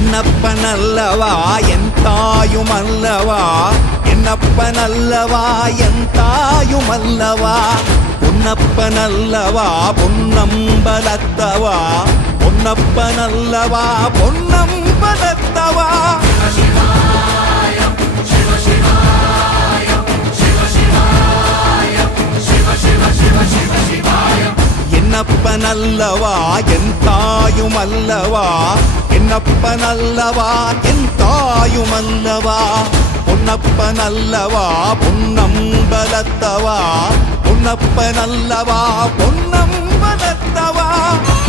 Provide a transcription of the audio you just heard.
என்னப்பனல்லவா என் தாயுமல்லவா என்னப்பனல்லவா என் தாயுமல்லவா பொன்னப்பனல்லவா பொன்னம்பலத்தவா பொன்னப்பனல்லவா பொன்னம்பலத்தவா என்னப்பனல்லவா என் தாயுமல்லவா என்னப்பனல்லவா என் தாயுமல்லவா பொன்னப்பனல்லவா பொன்னம்பலத்தவா பொன்னப்பனல்லவா பொன்னம்பலத்தவா